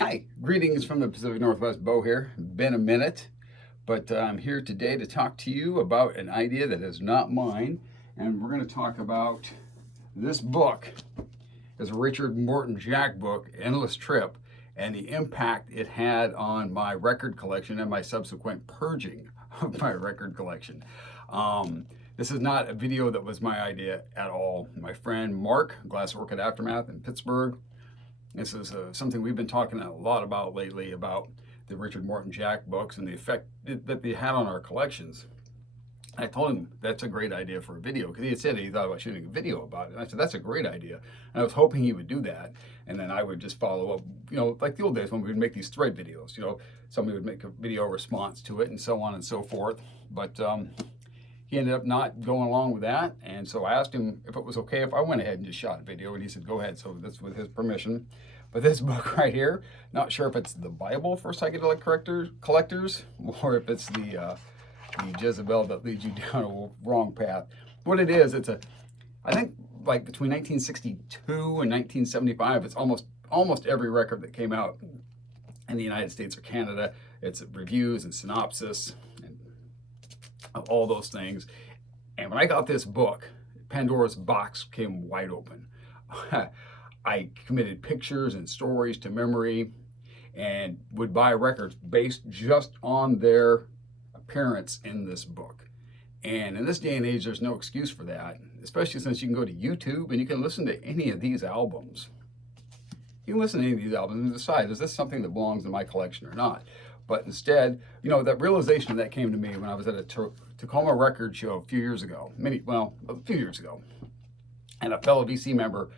Hi, greetings from the Pacific Northwest. Bo here. Been a minute, but I'm here today to talk to you about an idea that is not mine, and we're going to talk about this book. It's a Richard Morton Jack book, Endless Trip, and the impact it had on my record collection and my subsequent purging of my record collection. This is not a video that was my idea at all. My friend Mark, Glass Orchid Aftermath in Pittsburgh, this is something we've been talking a lot about lately, about the Richard Morton Jack books and the effect that they had on our collections. I told him that's a great idea for a video, because he had said he thought about shooting a video about it. And I said, that's a great idea. And I was hoping he would do that. And then I would just follow up, like the old days when we would make these thread videos. Somebody would make a video response to it and so on and so forth. But he ended up not going along with that. And so I asked him if it was okay if I went ahead and just shot a video. And he said, go ahead. So that's with his permission. But this book right here, not sure if it's the Bible for psychedelic collectors or if it's the Jezebel that leads you down a wrong path. What it is, I think like between 1962 and 1975, it's almost every record that came out in the United States or Canada. It's reviews and synopsis and all those things. And when I got this book, Pandora's box came wide open. I committed pictures and stories to memory and would buy records based just on their appearance in this book. And in this day and age, there's no excuse for that, especially since you can go to YouTube and you can listen to any of these albums. You can listen to any of these albums and decide, is this something that belongs in my collection or not? But instead, that realization that came to me when I was at a Tacoma record show a few years ago, and a fellow VC member,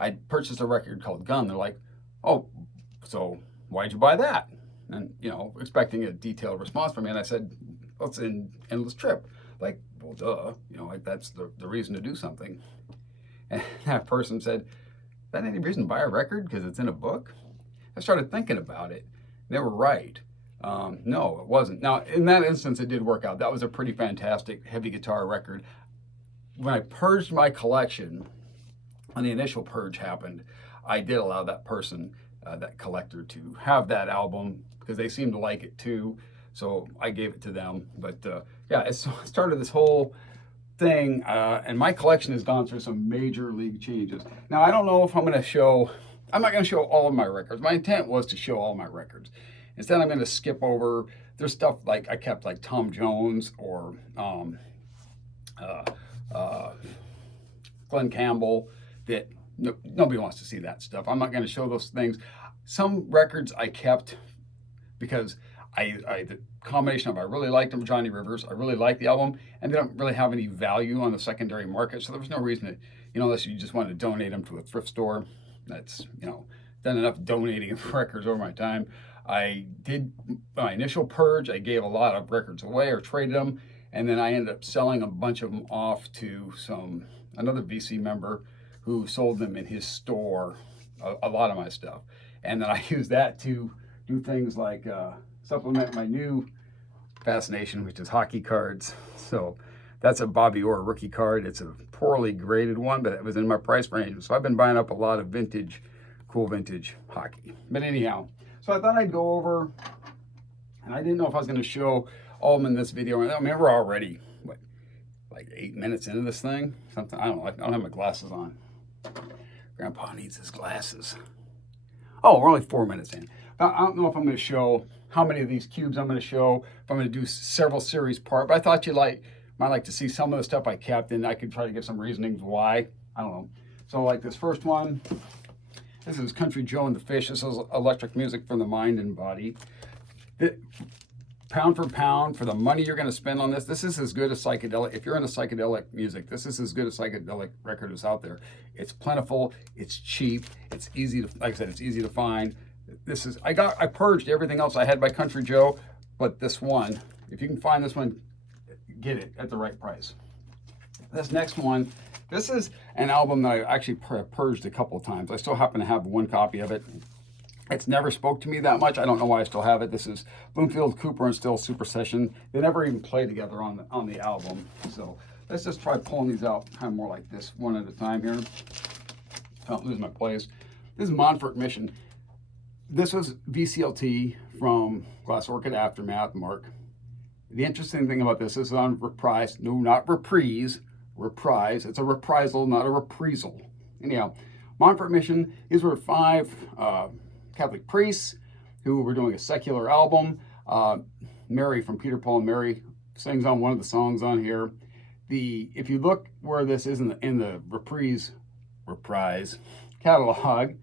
I purchased a record called Gun. They're like, oh, so why'd you buy that? And, expecting a detailed response from me. And I said, well, it's an Endless Trip. Like, well, duh, that's the reason to do something. And that person said, is that any reason to buy a record because it's in a book? I started thinking about it. They were right. No, it wasn't. Now, in that instance, it did work out. That was a pretty fantastic heavy guitar record. When I purged my collection, when the initial purge happened, I did allow that person, that collector, to have that album because they seemed to like it too. So I gave it to them. But yeah, it started this whole thing, and my collection has gone through some major league changes. Now, I don't know if I'm not going to show all of my records. My intent was to show all my records. Instead, I'm going to skip over. There's stuff like I kept, like Tom Jones or Glenn Campbell, that nobody wants to see that stuff. I'm not going to show those things. Some records I kept because the combination of I really liked them, Johnny Rivers, I really liked the album, and they don't really have any value on the secondary market. So there was no reason to, unless you just wanted to donate them to a thrift store. That's, done enough donating of records over my time. I did my initial purge. I gave a lot of records away or traded them, and then I ended up selling a bunch of them off to another VC member who sold them in his store, a lot of my stuff. And then I used that to do things like supplement my new fascination, which is hockey cards. So that's a Bobby Orr rookie card. It's a poorly graded one, but it was in my price range. So I've been buying up a lot of cool vintage hockey. But anyhow, so I thought I'd go over, and I didn't know if I was going to show all of them in this video. I mean, we're already, like 8 minutes into this thing? Something, I don't know. I don't have my glasses on. Grandpa needs his glasses. Oh, we're only 4 minutes in. I don't know if I'm going to show how many of these cubes I'm going to show, if I'm going to do several series part, but I thought you might like to see some of the stuff I kept, and I could try to give some reasonings why. I don't know. So like this first one, this is Country Joe and the Fish. This is electric music from the mind and body. Pound for pound, for the money you're going to spend on this, this is as good as psychedelic. If you're into psychedelic music, this is as good as psychedelic record as out there. It's plentiful, it's cheap, it's easy to, like I said, it's easy to find. I purged everything else I had by Country Joe, but this one, if you can find this one, get it at the right price. This next one, this is an album that I actually purged a couple of times. I still happen to have one copy of it. It's never spoke to me that much. I don't know why I still have it. This is Bloomfield, Cooper, and Still Super Session. They never even play together on the album. So let's just try pulling these out kind of more like this, one at a time here. I don't lose my place. This is Montfort Mission. this was VCLT from Glass Orchid Aftermath, Mark. The interesting thing about this is on reprise. No, not reprise. Reprise. It's a reprisal, not a reprisal. Anyhow, Montfort Mission. These were 5 Catholic priests who were doing a secular album. Mary from Peter, Paul and Mary sings on one of the songs on here. If you look where this is in the reprise catalog,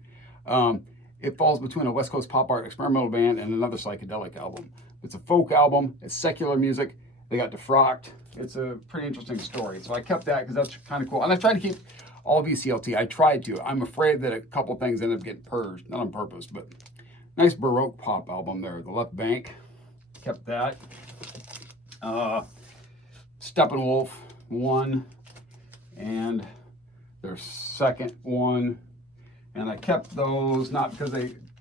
it falls between a West Coast pop art experimental band and another psychedelic album. It's a folk album. It's secular music. They got defrocked. It's a pretty interesting story. So I kept that because that's kind of cool. And I tried to keep all VCLT. I tried to. I'm afraid that a couple things ended up getting purged, not on purpose, but nice Baroque pop album there. The Left Bank. Kept that. Steppenwolf 1 and their second one. And I kept those, not because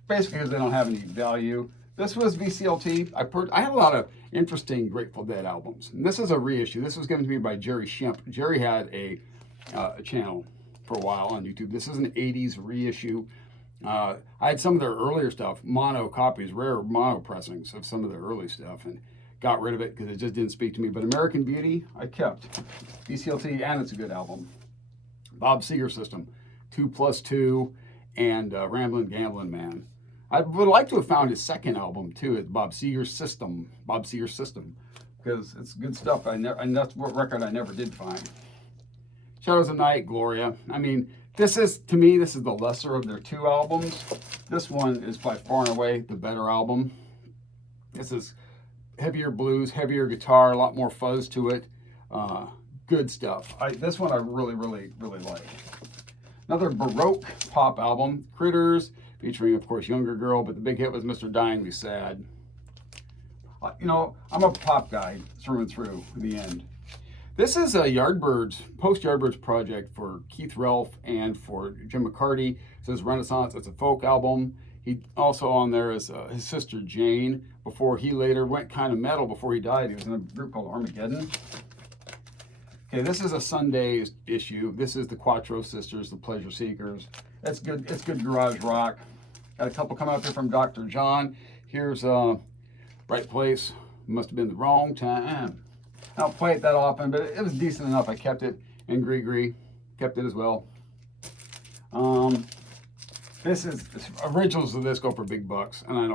basically because they don't have any value. This was VCLT. I had a lot of interesting Grateful Dead albums. And this is a reissue. This was given to me by Jerry Shemp. Jerry had a channel for a while on YouTube. This is an 80s reissue. I had some of their earlier stuff, mono copies, rare mono pressings of some of their early stuff, and got rid of it because it just didn't speak to me. But American Beauty, I kept. VCLT, and it's a good album. Bob Seger System, 2+2, and Ramblin' Gamblin' Man. I would like to have found his second album too, at Bob Seger System, because it's good stuff. And that's what record I never did find. Shadows of Night, Gloria. I mean, to me, this is the lesser of their 2 albums. This one is by far and away the better album. This is heavier blues, heavier guitar, a lot more fuzz to it. Good stuff. This one I really, really, really like. Another Baroque pop album, Critters, featuring, of course, Younger Girl, but the big hit was Mr. Dying Me Sad. You know, I'm a pop guy through and through in the end. This is a post-Yardbirds project for Keith Relf and for Jim McCarty. It says Renaissance. It's a folk album. He also on there is his sister Jane. Before he later went kind of metal before he died. He was in a group called Armageddon. Okay, this is a Sunday issue. This is the Quattro Sisters, the Pleasure Seekers. That's good. It's good garage rock. Got a couple coming up here from Dr. John. Here's Right Place. Must have been the wrong time. I don't play it that often, but it was decent enough. I kept it. And Gree kept it as well. This is originals of this go for big bucks, and I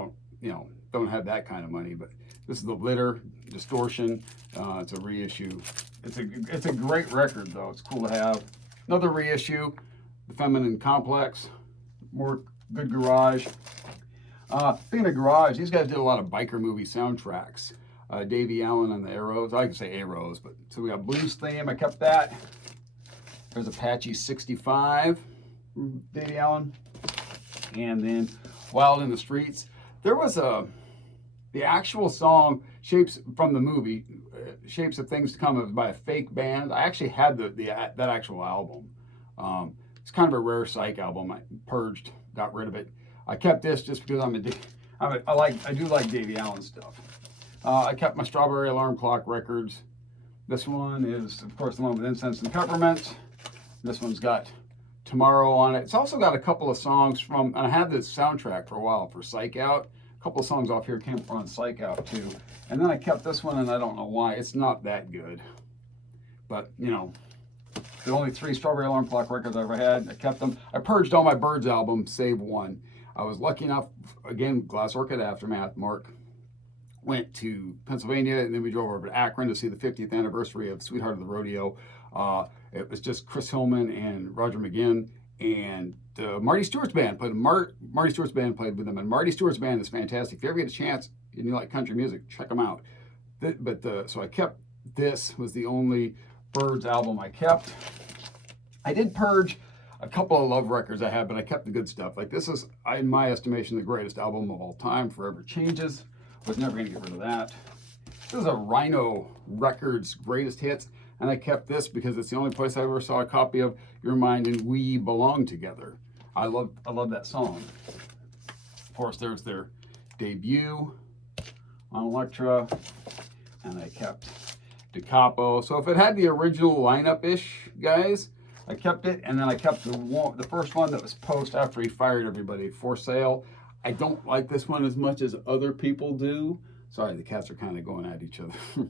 don't have that kind of money. But this is the Litter Distortion. It's a reissue. It's a great record though. It's cool to have. Another reissue, The Feminine Complex. More good garage. Speaking of garage, these guys did a lot of biker movie soundtracks. Davey Allen and the Arrows. I can say Arrows, but so we got Blues Theme. I kept that. There's Apache 65 from Davey Allen. And then Wild in the Streets. There was the actual song Shapes from the movie, Shapes of Things to Come, by a fake band. I actually had that actual album. It's kind of a rare psych album. I purged, got rid of it. I kept this just because I do like Davey Allen stuff. I kept my Strawberry Alarm Clock records. This one is, of course, the one with Incense and Peppermint. This one's got Tomorrow on it. It's also got a couple of songs from, and I had this soundtrack for a while for Psych Out. A couple of songs off here came from Psych Out too. And then I kept this one, and I don't know why. It's not that good. But, you know, the only 3 Strawberry Alarm Clock records I ever had, I kept them. I purged all my Birds albums, save one. I was lucky enough, again, Glass Orchid Aftermath, Mark, went to Pennsylvania, and then we drove over to Akron to see the 50th anniversary of Sweetheart of the Rodeo. It was just Chris Hillman and Roger McGinn, and Marty Stewart's band played. Marty Stewart's band played with them, and Marty Stewart's band is fantastic. If you ever get a chance and you like country music, check them out. So I kept this. Was the only Birds album I kept. I did purge a couple of love records I had, but I kept the good stuff. Like this is, in my estimation, the greatest album of all time. Forever Changes. Was never going to get rid of that. This is a Rhino Records Greatest Hits, and I kept this because it's the only place I ever saw a copy of Your Mind and We Belong Together. I love that song. Of course, there's their debut on Elektra, and I kept Da Capo. So if it had the original lineup-ish, guys, I kept it, and then I kept the first one that was post after he fired everybody, For Sale. I don't like this one as much as other people do. Sorry, the cats are kind of going at each other.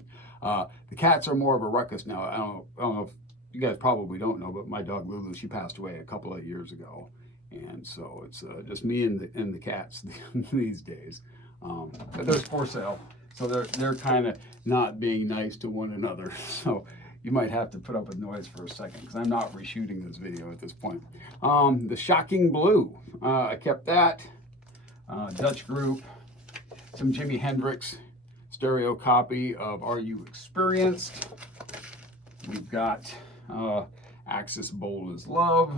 The cats are more of a ruckus now. I don't know if you guys probably don't know, but my dog Lulu, she passed away a couple of years ago, and so it's just me and the cats these days. But they're for sale, so they're kind of not being nice to one another. So you might have to put up with noise for a second because I'm not reshooting this video at this point. The Shocking Blue, I kept that. Dutch group, some Jimi Hendrix stereo copy of Are You Experienced? We've got Axis Bold as Love.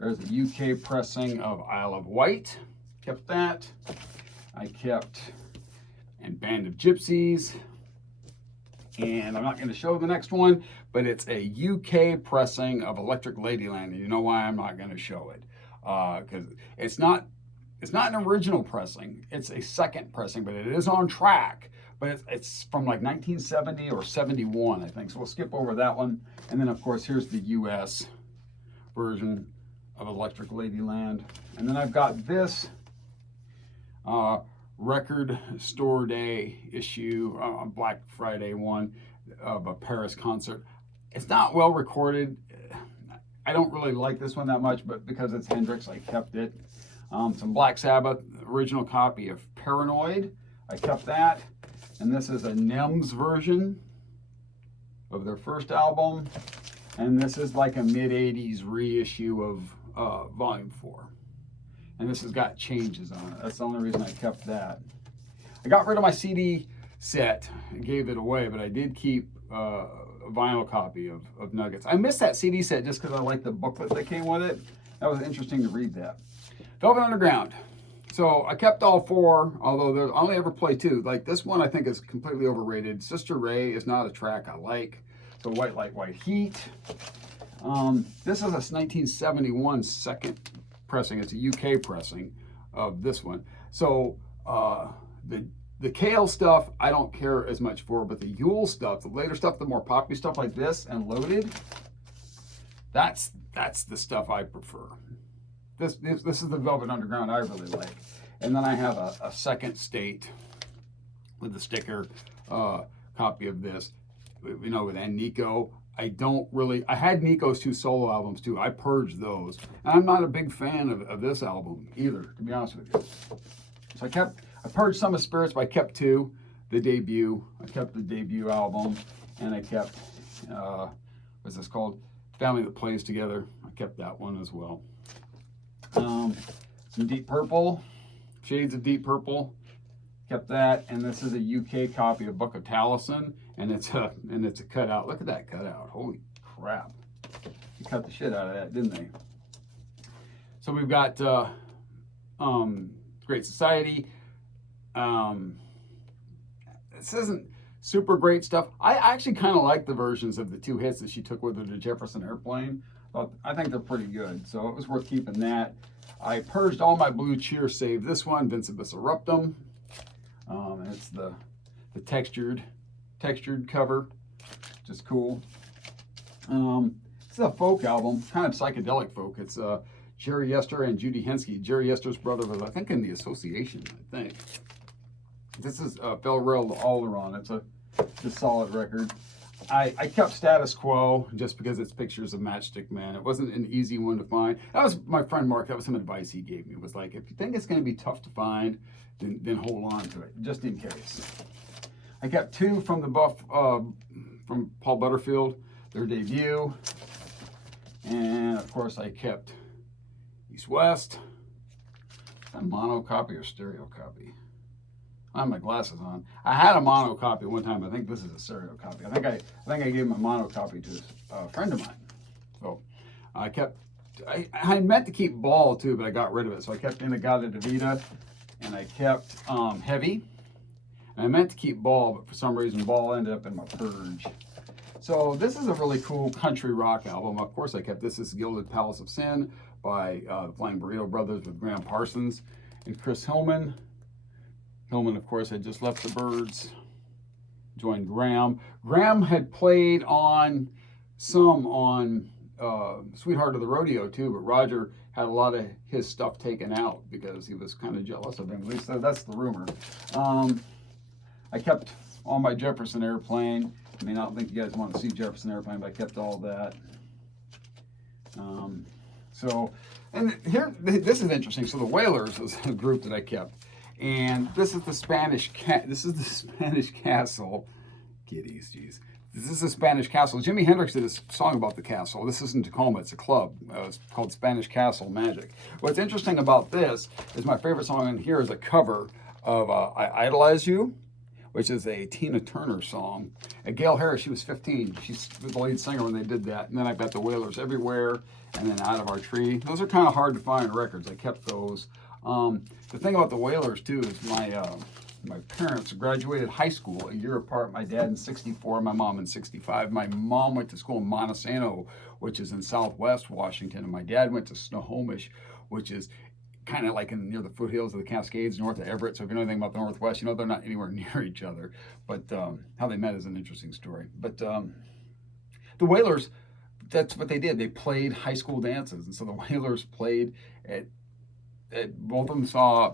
There's a UK pressing of Isle of Wight. Kept that. I kept and Band of Gypsies. And I'm not going to show the next one, but it's a UK pressing of Electric Ladyland. And you know why I'm not going to show it? Because it's not an original pressing. It's a second pressing, but it is on track. But it's from like 1970 or 71, I think. So we'll skip over that one. And then, of course, here's the US version of Electric Ladyland. And then I've got this Record Store Day issue, Black Friday one of a Paris concert. It's not well recorded. I don't really like this one that much, but because it's Hendrix, I kept it. Some Black Sabbath original copy of Paranoid. I kept that. And this is a NEMS version of their first album. And this is like a mid-80s reissue of Volume 4. And this has got changes on it. That's the only reason I kept that. I got rid of my CD set and gave it away, but I did keep a vinyl copy of Nuggets. I missed that CD set just because I liked the booklet that came with it. That was interesting to read that. Velvet Underground. So I kept all four, although I only ever play two. Like this one I think is completely overrated. Sister Ray is not a track I like. So White Light, White Heat. This is a 1971 second pressing. It's a UK pressing of this one. So the Kale stuff I don't care as much for, but the Yule stuff, the later stuff, the more poppy stuff like this and Loaded, that's the stuff I prefer. This is the Velvet Underground I really like. And then I have a second state with the sticker copy of this, you know, with Nico. I had Nico's two solo albums too. I purged those. And I'm not a big fan of this album either, to be honest with you. So I purged some of Spirits, but I kept two. The debut, I kept the debut album, and I kept, what's this called? Family That Plays Together. I kept that one as well. Some Deep Purple, Shades of Deep Purple, kept that, and this is a UK copy of Book of Taliesin, and it's a cutout. Look at that cutout! Holy crap! They cut the shit out of that, didn't they? So we've got Great Society. This isn't super great stuff. I actually kind of like the versions of the two hits that she took with her to Jefferson Airplane. I think they're pretty good, so it was worth keeping that. I purged all my Blue Cheer, save this one, Vincebus Eruptum. And it's the textured cover, which is cool. It's a folk album, kind of psychedelic folk. It's Jerry Yester and Judy Henske. Jerry Yester's brother was, I think, in the Association, I think. This is Fell Rail to Alderon. It's a solid record. I kept Status Quo just because it's pictures of Matchstick Man. It wasn't an easy one to find. That was my friend Mark. That was some advice he gave me. It was like, if you think it's going to be tough to find, then hold on to it, just in case. I kept two from from Paul Butterfield, their debut. And of course I kept East West. Is that mono copy or stereo copy? I have my glasses on. I had a mono copy one time. I think this is a stereo copy. I think I gave my mono copy to a friend of mine. So I meant to keep Ball too, but I got rid of it. So I kept Inagata Davida, and I kept Heavy. And I meant to keep Ball, but for some reason Ball ended up in my purge. So this is a really cool country rock album. Of course I kept this. This is Gilded Palace of Sin by the Flying Burrito Brothers with Graham Parsons and Chris Hillman. Hillman, of course, had just left the Byrds, joined Graham. Graham had played on Sweetheart of the Rodeo too, but Roger had a lot of his stuff taken out because he was kind of jealous of him. At least that's the rumor. I kept all my Jefferson Airplane. I mean, I don't think you guys want to see Jefferson Airplane, but I kept all that. And here, this is interesting. So the Wailers is a group that I kept, and this is the Spanish Castle. Kitties, geez. This is the Spanish Castle. Jimi Hendrix did a song about the castle. This isn't Tacoma, it's a club. It's called Spanish Castle Magic. What's interesting about this is my favorite song in here is a cover of I Idolize You, which is a Tina Turner song. And Gail Harris, she was 15. She's the lead singer when they did that. And then I've got the Wailers Everywhere, and then Out of Our Tree. Those are kind of hard to find records. I kept those. The thing about the Wailers, too, is my parents graduated high school a year apart. My dad in 64, my mom in 65. My mom went to school in Montesano, which is in southwest Washington, and my dad went to Snohomish, which is kind of like near the foothills of the Cascades, north of Everett. So if you know anything about the Northwest, you know they're not anywhere near each other. But how they met is an interesting story. But the Wailers, that's what they did. They played high school dances. And so the Wailers played at both of them saw...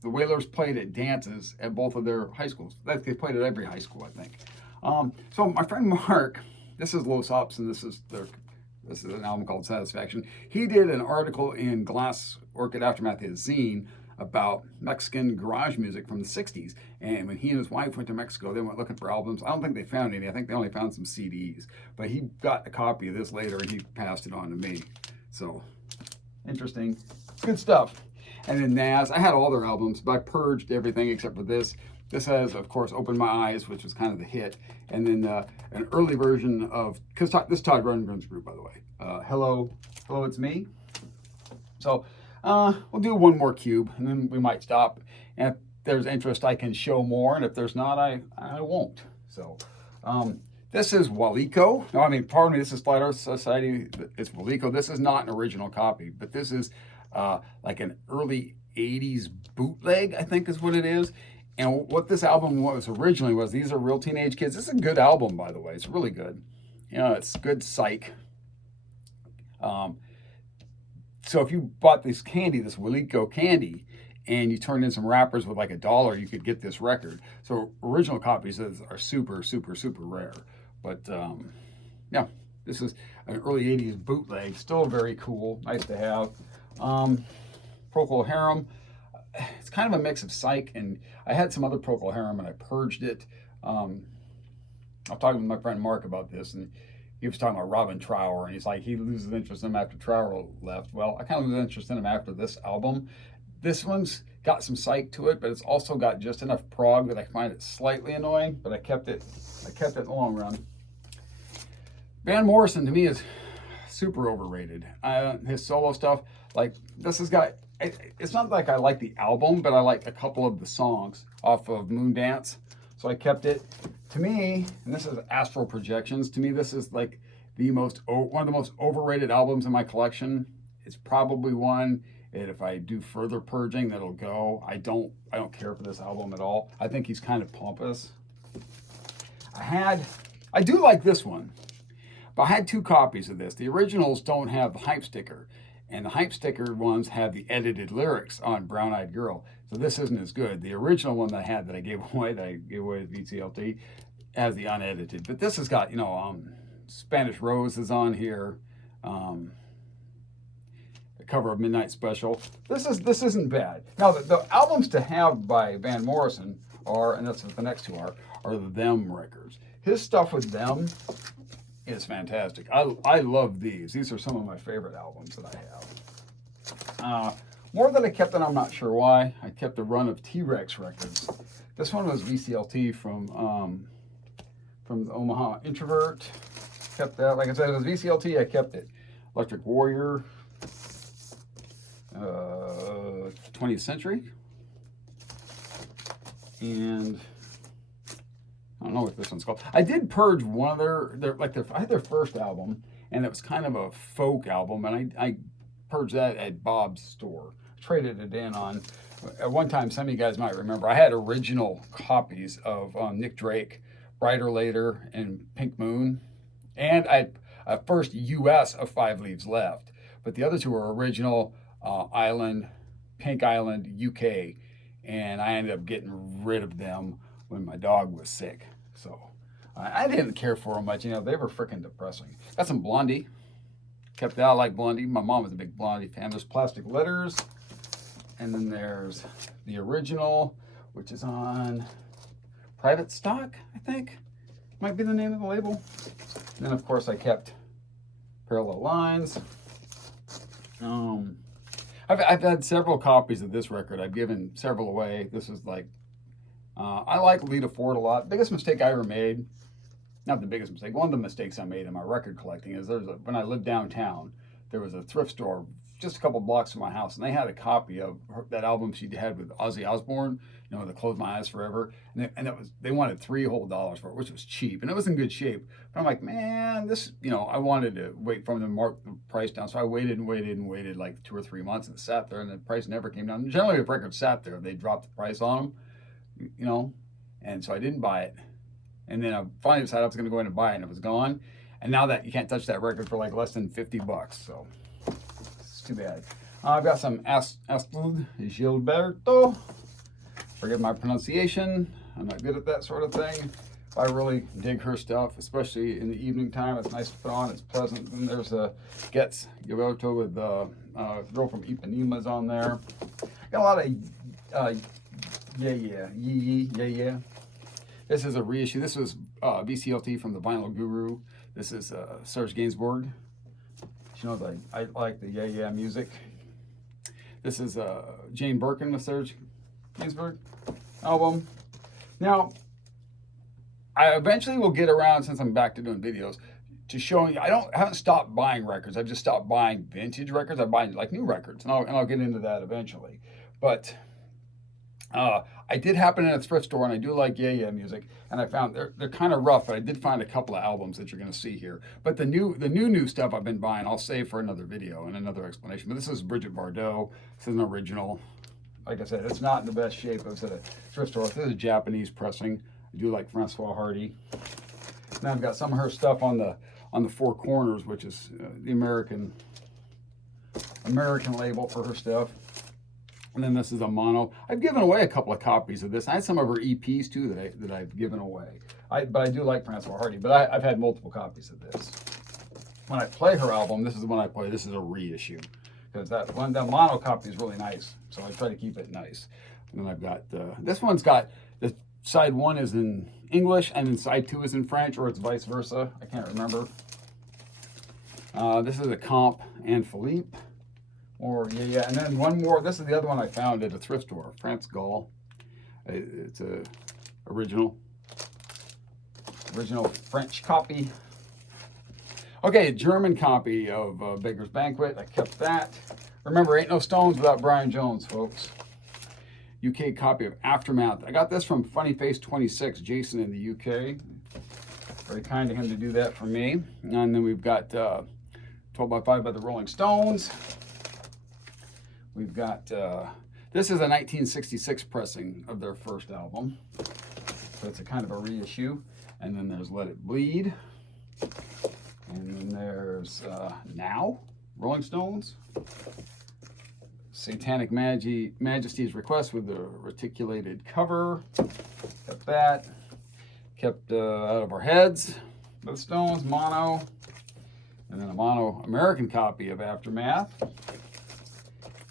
The Wailers played at dances at both of their high schools. They played at every high school, I think. So my friend Mark, this is Los Ops, and this is an album called Satisfaction. He did an article in Glass Orchid Aftermath, his zine, about Mexican garage music from the 60s. And when he and his wife went to Mexico, they went looking for albums. I don't think they found any. I think they only found some CDs. But he got a copy of this later, and he passed it on to me. So, interesting. Good stuff. And then Nas, I had all their albums, but I purged everything except for this. This has, of course, Open My Eyes, which was kind of the hit. And then an early version of, because this is Todd Rundgren's group, by the way. Hello, It's Me. So we'll do one more cube, and then we might stop. And if there's interest, I can show more. And if there's not, I won't. So this is Walico. No, I mean, pardon me, this is Flat Earth Society. It's Walico. This is not an original copy, but this is like an early 80s bootleg, I think is what it is. And what this album was originally was, these are real teenage kids. This is a good album, by the way. It's really good. You know, it's good psych. So if you bought this candy, this Walico candy, and you turned in some wrappers with like $1, you could get this record. So original copies are super, super, super rare. But yeah, this is an early 80s bootleg. Still very cool. Nice to have. Procol Harum, it's kind of a mix of psych, and I had some other Procol Harum and I purged it. I was talking with my friend Mark about this, and he was talking about Robin Trower, and he's like, he loses interest in him after Trower left. Well, I kind of lose interest in him after this album. This one's got some psych to it, but it's also got just enough prog that I find it slightly annoying, but I kept it in the long run. Van Morrison, to me, is super overrated. His solo stuff, like, this has got, it's not like I like the album, but I like a couple of the songs off of Moondance, so I kept it. To me, and this is Astral Projections, to me this is like one of the most overrated albums in my collection. It's probably one, and if I do further purging, that'll go. I don't care for this album at all. I think he's kind of pompous. I do like this one, but I had 2 copies of this. The originals don't have the hype sticker, and the hype sticker ones have the edited lyrics on Brown Eyed Girl. So this isn't as good. The original one that I had that I gave away at VCLT, has the unedited. But this has got, Spanish Rose is on here. The cover of Midnight Special. This isn't bad. Now the albums to have by Van Morrison are, and that's what the next 2 are the Them records. His stuff with Them is fantastic. I love these. These are some of my favorite albums that I have. More that I kept, and I'm not sure why. I kept a run of T-Rex records. This one was VCLT from the Omaha Introvert. Kept that. Like I said, it was VCLT. I kept it. Electric Warrior. 20th Century. And I don't know what this one's called. I did purge one of I had their first album, and it was kind of a folk album, and I purged that at Bob's store. Traded it in on, at one time, some of you guys might remember, I had original copies of Nick Drake, Brighter Later, and Pink Moon, and I had a first US of 5 Leaves Left. but the other two were original Island, Pink Island, UK, and I ended up getting rid of them when my dog was sick. So I didn't care for them much. They were freaking depressing. Got some Blondie. Kept that. I like Blondie. My mom was a big Blondie fan. There's Plastic Letters. And then there's the original, which is on Private Stock, I think. Might be the name of the label. And then, of course, I kept Parallel Lines. I've had several copies of this record. I've given several away. This is like, I like Lita Ford a lot. Biggest mistake I ever made, not the biggest mistake, one of the mistakes I made in my record collecting is when I lived downtown, there was a thrift store just a couple blocks from my house, and they had a copy of that album she had with Ozzy Osbourne, the Close My Eyes Forever, and they wanted $3 whole for it, which was cheap, and it was in good shape. But I'm like, man, this, I wanted to wait for them to mark the price down, so I waited like 2 or 3 months, and it sat there, and the price never came down. Generally, if records sat there, they dropped the price on them, and so I didn't buy it. And then I finally decided I was going to go in and buy it, and it was gone. And now that you can't touch that record for like less than $50, so it's too bad. I've got some Astrid Gilberto. Forgive my pronunciation. I'm not good at that sort of thing. I really dig her stuff, especially in the evening time. It's nice to put on. It's pleasant. And there's a Gets Gilberto with the girl from Ipanemas on there. Got a lot of yeah. This is a reissue. This was VCLT from the Vinyl Guru. This is Serge Gainsbourg. She knows I like the yeah music. This is Jane Birkin with Serge Gainsbourg album. Now, I eventually will get around, since I'm back to doing videos, to showing you. I haven't stopped buying records. I've just stopped buying vintage records. I buy like new records, and I'll get into that eventually. But I did happen in a thrift store, and I do like yeah music, and I found they're kind of rough, but I did find a couple of albums that you're going to see here. But the new stuff I've been buying, I'll save for another video and another explanation. But this is Brigitte Bardot. This is an original. Like I said, it's not in the best shape. It was at a thrift store. This is a Japanese pressing. I do like Francois Hardy. Now I've got some of her stuff on the Four Corners, which is the American label for her stuff. And then this is a mono. I've given away a couple of copies of this. I had some of her EPs too that I've given away. But I do like Francois Hardy. But I've had multiple copies of this. When I play her album, this is the one I play. This is a reissue, because that mono copy is really nice. So I try to keep it nice. And then I've got this one's got the side 1 is in English, and then side 2 is in French, or it's vice versa. I can't remember. This is a Comp and Philippe. Or yeah, and then one more. This is the other one I found at a thrift store, France Gall. It's a original French copy. Okay, German copy of Baker's Banquet. I kept that. Remember, ain't no Stones without Brian Jones, folks. UK copy of Aftermath. I got this from Funny Face 26, Jason in the UK. Very kind of him to do that for me. And then we've got 12x5 by the Rolling Stones. We've got, this is a 1966 pressing of their first album. So it's a kind of a reissue. And then there's Let It Bleed. And then there's Now, Rolling Stones. Satanic Majesty's Request with the reticulated cover. Kept that. Kept Out of Our Heads, the Stones, mono. And then a mono American copy of Aftermath.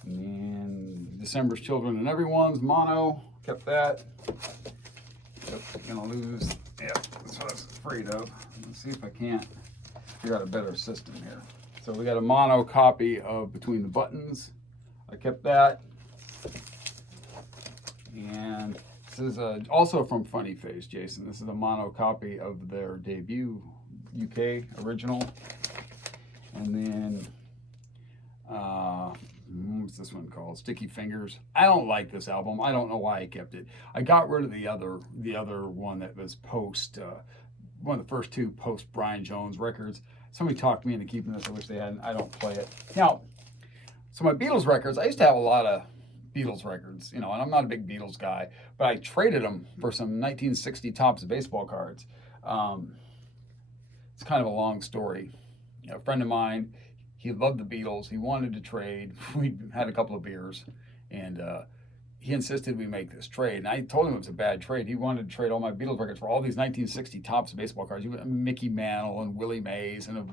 And December's Children and Everyone's mono. Kept that. Yep, gonna lose. Yeah, that's what I was afraid of. Let's see if I can't figure out a better system here. So we got a mono copy of Between the Buttons. I kept that. And this is also from Funny Face, Jason. This is a mono copy of their debut UK original. And then what's this one called? Sticky Fingers. I don't like this album. I don't know why I kept it. I got rid of the other one that was one of the first 2 post Brian Jones records. Somebody talked me into keeping this. I wish they hadn't. I don't play it. Now, so my Beatles records, I used to have a lot of Beatles records, and I'm not a big Beatles guy, but I traded them for some 1960 Topps baseball cards. It's kind of a long story. A friend of mine, He loved the Beatles. He wanted to trade. We had a couple of beers, and he insisted we make this trade. And I told him it was a bad trade. He wanted to trade all my Beatles records for all these 1960 Topps baseball cards. Mickey Mantle and Willie Mays and a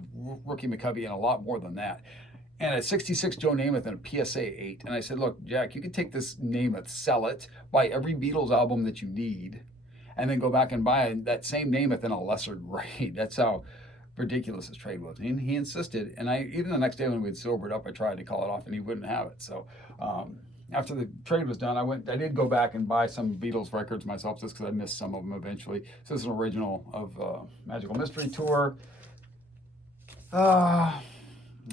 Rookie McCovey and a lot more than that. And a 66 Joe Namath and a PSA 8. And I said, look, Jack, you can take this Namath, sell it, buy every Beatles album that you need, and then go back and buy that same Namath in a lesser grade. That's how ridiculous his trade was. And he insisted. And even the next day when we'd sobered up, I tried to call it off, and he wouldn't have it. So after the trade was done, I did go back and buy some Beatles records myself, just because I missed some of them eventually. So this is an original of Magical Mystery Tour.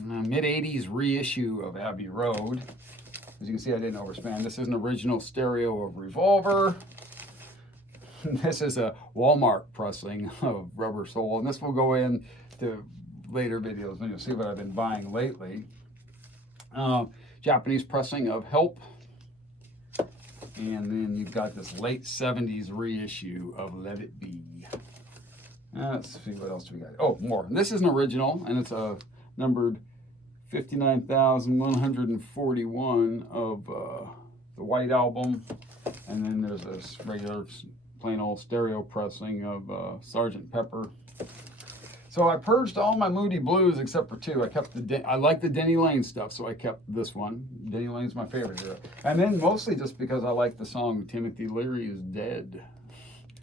Mid-80s reissue of Abbey Road. As you can see, I didn't overspan. This is an original stereo of Revolver. This is a Walmart pressing of Rubber Soul, and this will go into later videos when you'll see what I've been buying lately. Japanese pressing of Help. And then you've got this late 70s reissue of Let It Be. Let's see, what else do we got? Oh, more. And this is an original, and it's numbered 59,141 of the White Album. And then there's this regular, plain old stereo pressing of Sgt. Pepper. So I purged all my Moody Blues except for two. I kept I like the Denny Lane stuff, so I kept this one. Denny Lane's my favorite here. And then mostly just because I like the song Timothy Leary is Dead.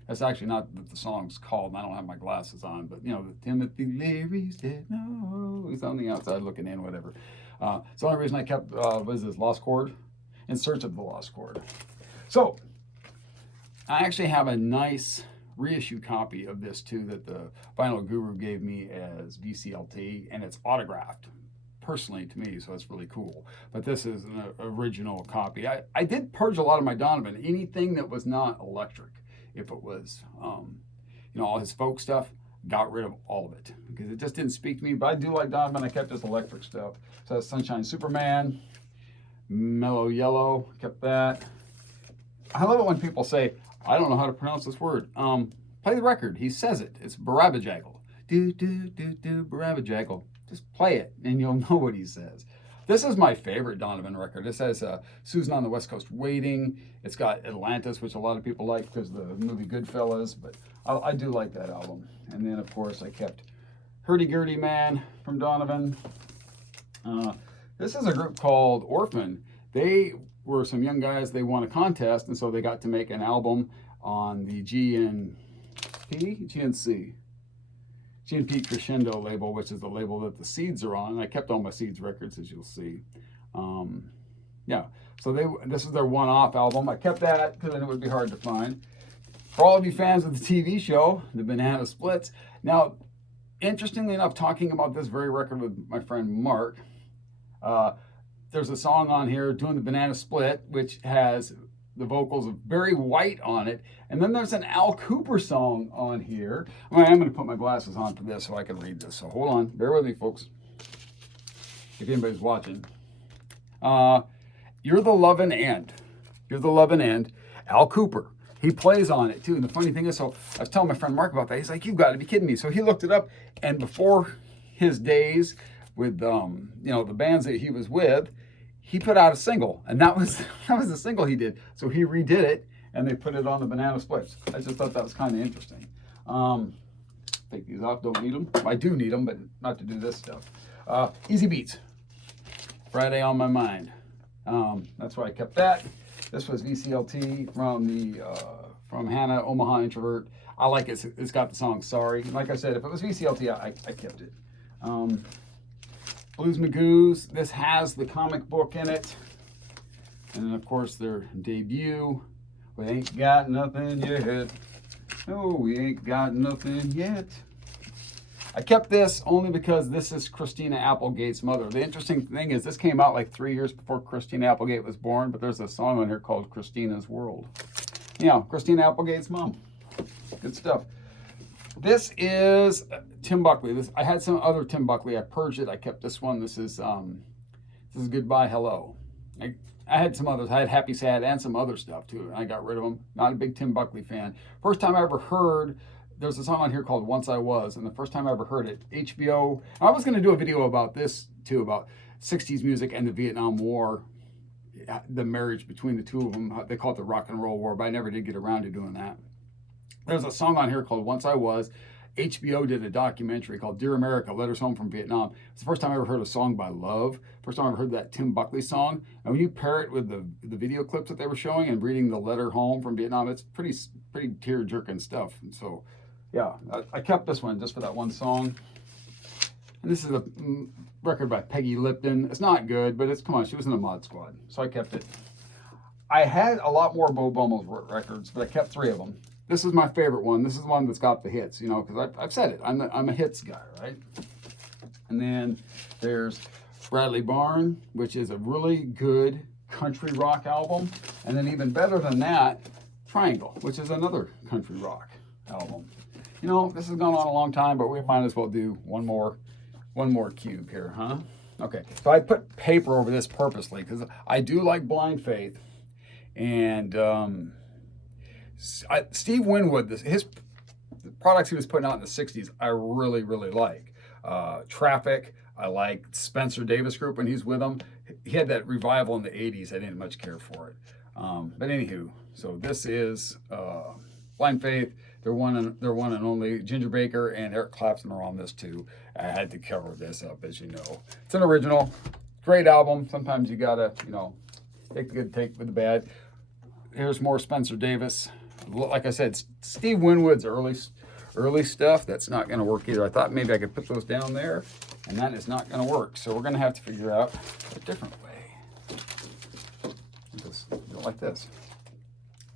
That's actually not what the song's called. I don't have my glasses on, but you know, the Timothy Leary's dead. No, he's on the outside looking in, whatever. So the only reason I kept was this Lost Chord, In Search of the Lost Chord. So I actually have a nice reissue copy of this too that the Vinyl Guru gave me as VCLT, and it's autographed personally to me, so it's really cool. But this is an original copy. I did purge a lot of my Donovan, anything that was not electric. If it was, all his folk stuff, got rid of all of it because it just didn't speak to me. But I do like Donovan. I kept his electric stuff. So that's Sunshine Superman, Mellow Yellow, kept that. I love it when people say, I don't know how to pronounce this word. Play the record. He says it. It's Barabajaggle. Do, do, do, do, Barabajaggle. Just play it and you'll know what he says. This is my favorite Donovan record. This has Susan on the West Coast Waiting. It's got Atlantis, which a lot of people like because of the movie Goodfellas, but I do like that album. And then, of course, I kept Hurdy Gurdy Man from Donovan. This is a group called Orphan. They were some young guys. They won a contest, and so they got to make an album on the GNP Crescendo label, which is the label that the Seeds are on. And I kept all my Seeds records, as you'll see. So this is their one-off album. I kept that because I knew it would be hard to find. For all of you fans of the TV show, The Banana Splits. Now, interestingly enough, talking about this very record with my friend Mark, there's a song on here, Doing the Banana Split, which has the vocals of Barry White on it. And then there's an Al Cooper song on here. I am going to put my glasses on for this so I can read this. So hold on. Bear with me, folks. If anybody's watching. You're the Lovin' End. You're the Lovin' End. Al Cooper. He plays on it, too. And the funny thing is, so I was telling my friend Mark about that. He's like, you've got to be kidding me. So he looked it up. And before his days with, the bands that he was with, he put out a single, and that was the single he did. So he redid it, and they put it on the Banana Splits. I just thought that was kind of interesting. Take these off, don't need them. I do need them, but not to do this stuff. Easy Beats, Friday on My Mind. That's why I kept that. This was VCLT from Hannah, Omaha Introvert. I like it. It's got the song Sorry. Like I said, if it was VCLT, I kept it. Blues Magoos, this has the comic book in it. And then, of course, their debut, We Ain't Got Nothing Yet. No, we ain't got nothing yet. I kept this only because this is Christina Applegate's mother. The interesting thing is this came out like 3 years before Christina Applegate was born, but there's a song on here called Christina's World. Christina Applegate's mom. Good stuff. This is Tim Buckley. I had some other Tim Buckley. I purged it. I kept this one. This is Goodbye Hello. I had some others. I had Happy Sad and some other stuff too. And I got rid of them. Not a big Tim Buckley fan. First time I ever heard there's a song on here called Once I Was, and the first time I ever heard it, HBO, I was going to do a video about this too, about 60s music and the Vietnam War, the marriage between the two of them. They call it the Rock and Roll War, but I never did get around to doing that. There's a song on here called Once I Was. HBO did a documentary called Dear America, Letters Home from Vietnam. It's the first time I ever heard a song by Love. First time I ever heard that Tim Buckley song. And when you pair it with the video clips that they were showing and reading the letter home from Vietnam, it's pretty tear-jerking stuff. And so, yeah, I kept this one just for that one song. And this is a record by Peggy Lipton. It's not good, but come on, she was in the Mod Squad. So I kept it. I had a lot more Bo Bummel's records, but I kept 3 of them. This is my favorite one. This is the one that's got the hits, you know, because I've said it. I'm a hits guy, right? And then there's Bradley Barn, which is a really good country rock album. And then even better than that, Triangle, which is another country rock album. You know, this has gone on a long time, but we might as well do one more cube here, huh? Okay, so I put paper over this purposely because I do like Blind Faith. And Steve Winwood, the products he was putting out in the 60s, I really, really like. Traffic, I like Spencer Davis Group when he's with them. He had that revival in the 80s. I didn't much care for it. But anywho, so this is Blind Faith. They're one and only. Ginger Baker and Eric Clapton are on this too. I had to cover this up, as you know. It's an original, great album. Sometimes you gotta, you know, take the good, take with the bad. Here's more Spencer Davis. Like I said, Steve Winwood's early stuff, that's not going to work either. I thought maybe I could put those down there, and that is not going to work. So we're going to have to figure out a different way. Just do it like this.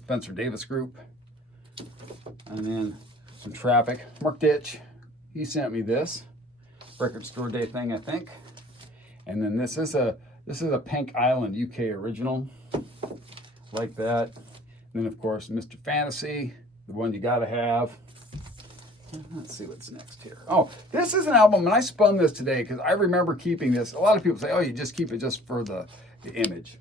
Spencer Davis Group. And then some Traffic. Mark Ditch, he sent me this. Record Store Day thing, I think. And then this is a Pink Island UK original. Like that. And then, of course, Mr. Fantasy, the one you got to have. Let's see what's next here. Oh, this is an album, and I spun this today because I remember keeping this. A lot of people say, oh, you just keep it just for the image.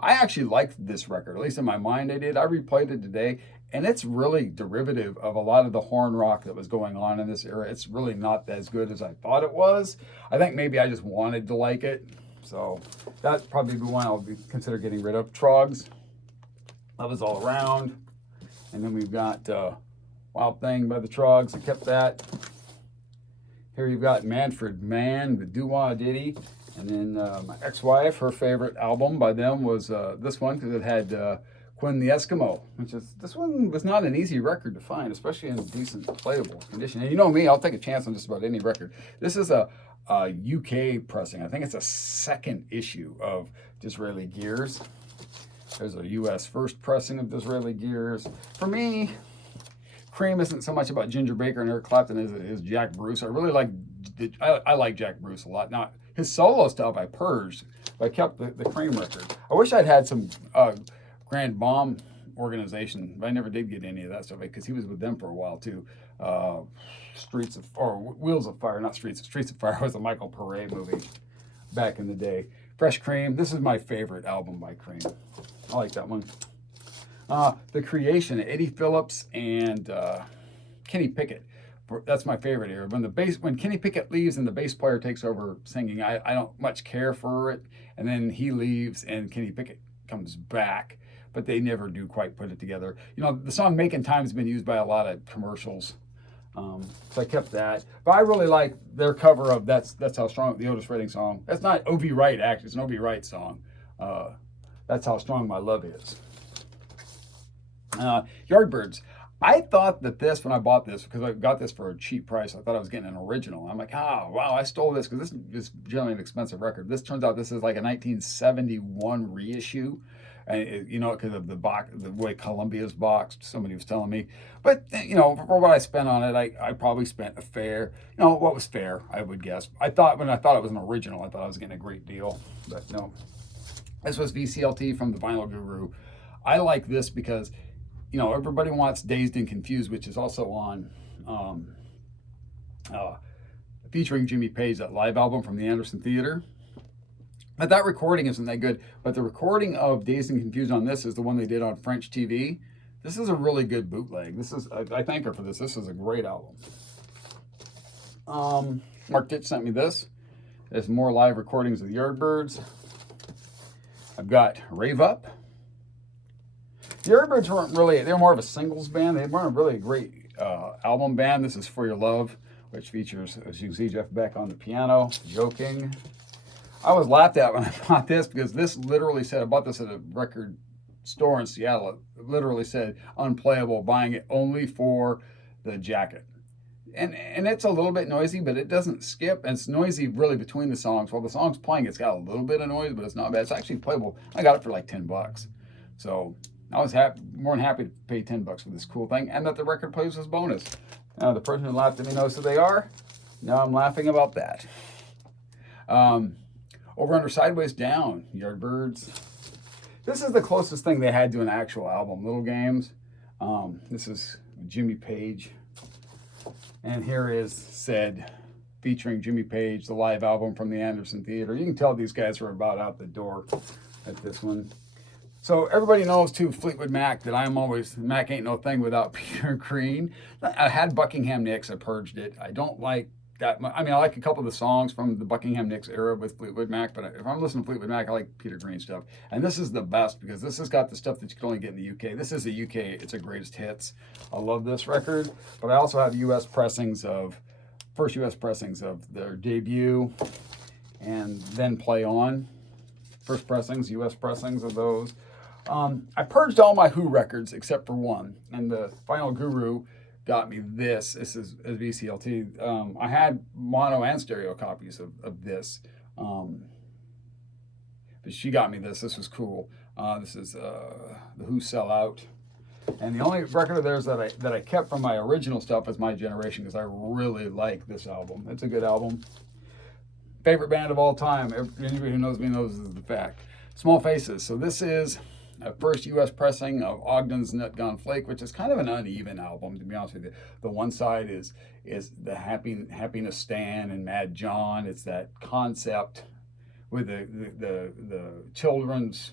I actually liked this record, at least in my mind I did. I replayed it today, and it's really derivative of a lot of the horn rock that was going on in this era. It's really not as good as I thought it was. I think maybe I just wanted to like it. So that'd probably be one I'll consider getting rid of. Trogs. Love Is All Around. And then we've got Wild Thing by the Trogs. I kept that. Here you've got Manfred Mann, the Doo-Wah Ditty. And then my ex-wife, her favorite album by them was this one because it had Quinn the Eskimo, this one was not an easy record to find, especially in decent playable condition. And you know me, I'll take a chance on just about any record. This is a UK pressing. I think it's a second issue of Disraeli Gears. There's a U.S. first pressing of Disraeli Gears. For me, Cream isn't so much about Ginger Baker and Eric Clapton as it is Jack Bruce. I really like, I like Jack Bruce a lot. Now, his solo stuff I purged, but I kept the Cream record. I wish I'd had some Grand Bomb organization, but I never did get any of that stuff because he was with them for a while too. Wheels of Fire, not Streets of Fire was a Michael Paré movie back in the day. Fresh Cream, this is my favorite album by Cream. I like that one. The Creation, Eddie Phillips and Kenny Pickett. That's my favorite here. When Kenny Pickett leaves and the bass player takes over singing, I don't much care for it. And then he leaves and Kenny Pickett comes back, but they never do quite put it together. You know, the song Making Time's been used by a lot of commercials. So I kept that. But I really like their cover of That's How Strong, the Otis Redding song. That's not O.B. Wright, actually. It's an O.B. Wright song. That's How Strong My Love Is. Yardbirds. I thought that this, when I bought this, because I got this for a cheap price, I thought I was getting an original. I'm like, oh, wow, I stole this because this is generally an expensive record. This turns out this is like a 1971 reissue. And you know, because of the box, the way Columbia's boxed, somebody was telling me. But you know, for what I spent on it, I probably spent a fair, you know, what was fair, I would guess. When I thought it was an original, I thought I was getting a great deal. But no, this was VCLT from the Vinyl Guru. I like this because, you know, everybody wants Dazed and Confused, which is also on featuring Jimmy Page, that live album from the Anderson Theater. But that recording isn't that good. But the recording of Dazed and Confused on this is the one they did on French TV. This is a really good bootleg. This is, I thank her for this. This is a great album. Mark Ditch sent me this. There's more live recordings of the Yardbirds. I've got Rave Up. The Yardbirds weren't really, they were more of a singles band. They weren't really a great album band. This is For Your Love, which features, as you can see, Jeff Beck on the piano, joking. I was laughed at when I bought this because this literally said, I bought this at a record store in Seattle. It literally said, unplayable, buying it only for the jacket. And it's a little bit noisy, but it doesn't skip. And it's noisy really between the songs. While the song's playing, it's got a little bit of noise, but it's not bad. It's actually playable. I got it for like $10. So I was more than happy to pay $10 for this cool thing. And that the record plays was bonus. The person who laughed at me knows who they are. Now I'm laughing about that. Over Under Sideways Down, Yardbirds. This is the closest thing they had to an actual album, Little Games. This is Jimmy Page. And here is Said, featuring Jimmy Page, the live album from the Anderson Theater. You can tell these guys are about out the door at this one. So everybody knows, too, Fleetwood Mac, that I'm always, Mac ain't no thing without Peter Green. I had Buckingham Nicks, I purged it. I don't like that much. I mean, I like a couple of the songs from the Buckingham Nicks era with Fleetwood Mac, but if I'm listening to Fleetwood Mac, I like Peter Green stuff. And this is the best because this has got the stuff that you can only get in the UK. This is the UK, it's a greatest hits. I love this record, but I also have US pressings of, first US pressings of their debut and Then Play On. First pressings, US pressings of those. I purged all my Who records except for one, and the Final Guru got me this. This is a VCLT. I had mono and stereo copies of this, but she got me this. This was cool. This is the Who Sell Out, and the only record of theirs that I kept from my original stuff is My Generation because I really like this album. It's a good album. Favorite band of all time. Anybody who knows me knows this is the fact. Small Faces. So this is a first U.S. pressing of Ogden's Nut Gone Flake, which is kind of an uneven album, to be honest with you. The one side is the Happiness Stan and Mad John. It's that concept with the children's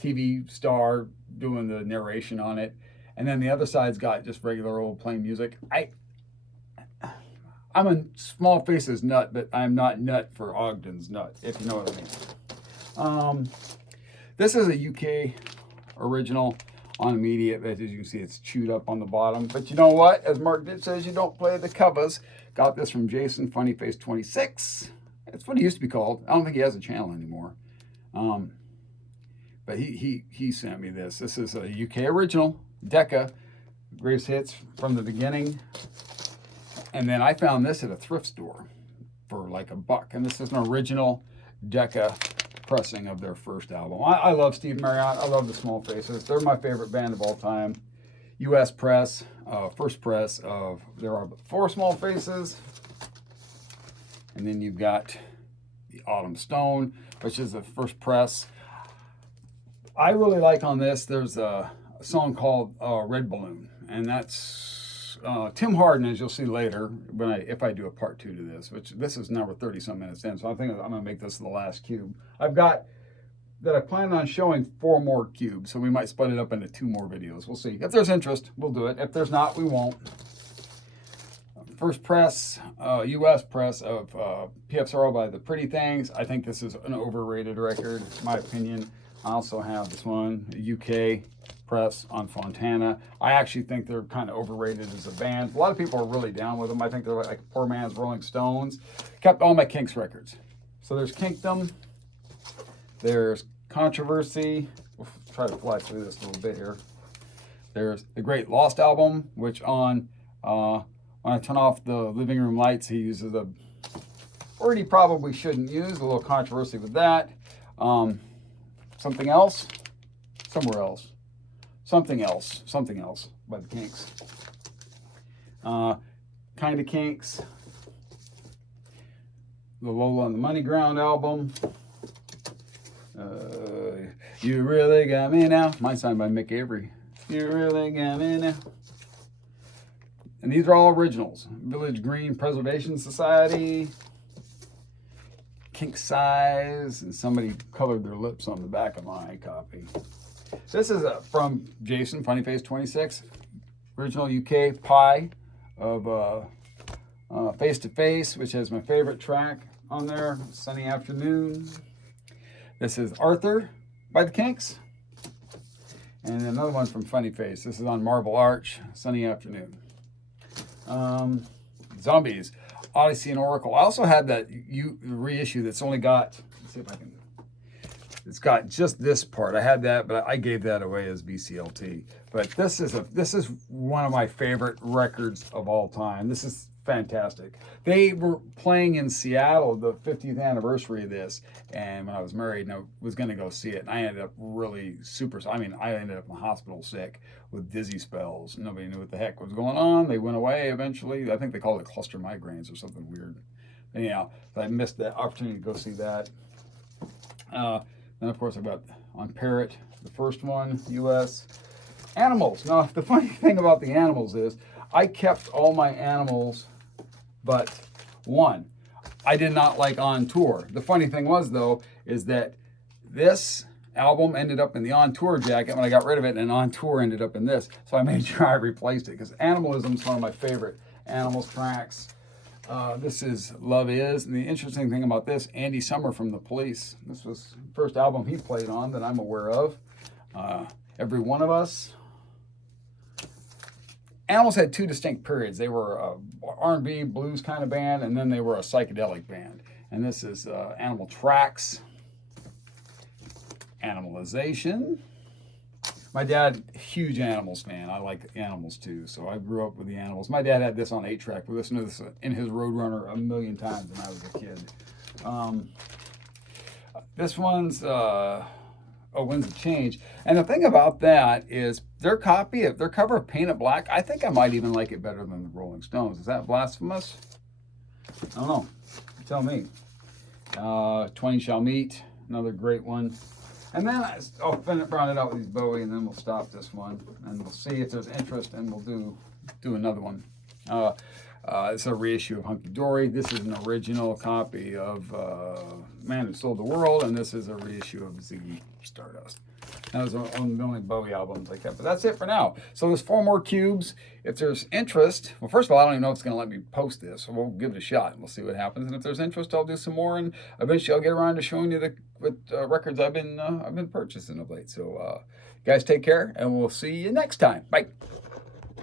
TV star doing the narration on it. And then the other side's got just regular old plain music. I'm a Small Faces nut, but I'm not nut for Ogden's Nut, if you know what I mean. This is a UK original on immediate, but as you can see, it's chewed up on the bottom. But you know what? As Mark Ditch says, you don't play the covers. Got this from Jason Funnyface 26. That's what he used to be called. I don't think he has a channel anymore. But he sent me this. This is a UK original, Decca, greatest hits from the beginning. And then I found this at a thrift store for like $1. And this is an original Decca pressing of their first album. I love Steve Marriott. I love the Small Faces. They're my favorite band of all time. U.S. press, first press of, there are 4 Small Faces. And then you've got the Autumn Stone, which is the first press. I really like on this, there's a song called Red Balloon. And that's Tim Harden, as you'll see later, if I do a part 2 to this, which this is now 30-some minutes in, so I think I'm going to make this the last cube. I've got that I plan on showing 4 more cubes, so we might split it up into 2 more videos. We'll see. If there's interest, we'll do it. If there's not, we won't. First press, U.S. press of P.F. Sorrow by The Pretty Things. I think this is an overrated record, in my opinion. I also have this one, UK press on Fontana. I actually think they're kind of overrated as a band. A lot of people are really down with them. I think they're like poor man's Rolling Stones. Kept all my Kinks records. So there's Kinkdom. There's Controversy. We'll try to fly through this a little bit here. There's the Great Lost album, which on when I turn off the living room lights, he uses a word he probably shouldn't use. A little controversy with that. Something else, somewhere else. Something else by the Kinks. Kinda Kinks. The Lola and the Money Ground album. You Really Got Me Now. Mine's signed by Mick Avery. You Really Got Me Now. And these are all originals. Village Green Preservation Society. Kink Size. And somebody colored their lips on the back of my copy. This is from Jason, Funny Face 26, original UK pie of Face to Face, which has my favorite track on there, Sunny Afternoon. This is Arthur by the Kinks. And another one from Funny Face. This is on Marble Arch, Sunny Afternoon. Zombies, Odyssey and Oracle. I also had that reissue that's only got, let's see if I can, it's got just this part. I had that, but I gave that away as BCLT. But this is one of my favorite records of all time. This is fantastic. They were playing in Seattle, the 50th anniversary of this, and when I was married and I was going to go see it, and I ended up really I ended up in the hospital sick with dizzy spells. Nobody knew what the heck was going on. They went away eventually. I think they called it cluster migraines or something weird. Anyhow, so I missed the opportunity to go see that. Then of course I got on Parrot, the first one, US. Animals. Now the funny thing about the animals is I kept all my animals but one. I did not like On Tour. The funny thing was, though, is that this album ended up in the On Tour jacket when I got rid of it, and On Tour ended up in this. So I made sure I replaced it, because Animalism is one of my favorite Animals tracks. This is Love Is. And the interesting thing about this, Andy Summer from The Police. This was the first album he played on that I'm aware of. Every One of Us. Animals had two distinct periods. They were a R&B blues kind of band, and then they were a psychedelic band. And this is Animal Tracks, Animalization. My dad, huge Animals fan. I like Animals too, so I grew up with the Animals. My dad had this on 8-track. We listened to this in his Roadrunner a million times when I was a kid. This one's Winds of Change. And the thing about that is their cover of Paint It Black, I think I might even like it better than the Rolling Stones. Is that blasphemous? I don't know. Tell me. Twain Shall Meet, another great one. And then I'll round it out with these Bowie, and then we'll stop this one, and we'll see if there's interest, and we'll do another one. It's a reissue of Hunky Dory. This is an original copy of Man Who Sold the World, and this is a reissue of Ziggy Stardust. That was one of the only Bowie albums like that. But that's it for now. So there's 4 more cubes. If there's interest, well, first of all, I don't even know if it's going to let me post this. So we'll give it a shot, and we'll see what happens. And if there's interest, I'll do some more, and eventually I'll get around to showing you what records I've been purchasing of late. So guys, take care, and we'll see you next time. Bye.